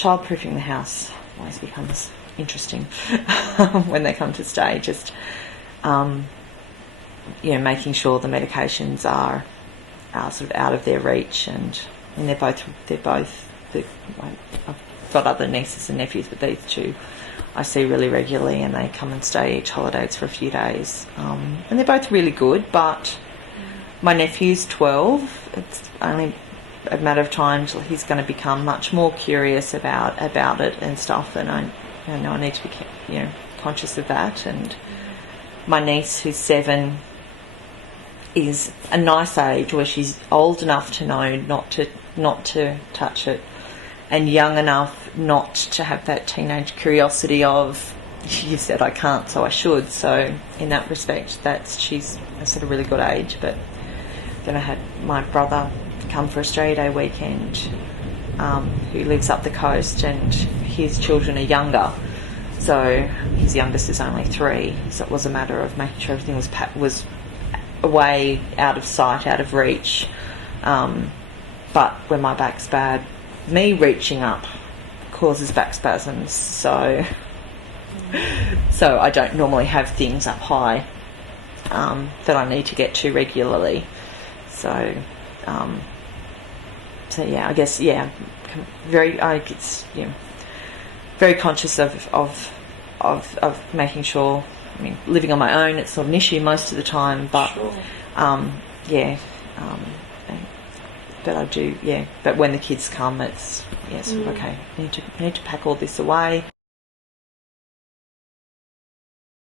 childproofing the house always becomes interesting when they come to stay. Just making sure the medications are sort of out of their reach, and they're both. I've got other nieces and nephews, but these two I see really regularly, and they come and stay each holidays for a few days. And they're both really good, but my nephew's 12. It's only a matter of time till he's going to become much more curious about it and stuff, and I know I need to be conscious of that. And my niece, who's 7, is a nice age where she's old enough to know not to touch it, and young enough not to have that teenage curiosity of, you said I can't, so I should. So in that respect, she's a sort of really good age. But then I had my brother come for Australia Day weekend, who lives up the coast, and his children are younger. So his youngest is only 3. So it was a matter of making sure everything was away, out of sight, out of reach. But when my back's bad, me reaching up causes back spasms, so I don't normally have things up high that I need to get to regularly. So yeah, I guess very conscious of making sure. I mean, living on my own, it's not an issue most of the time, but sure. But I do, but when the kids come, it's sort of okay. I need to pack all this away.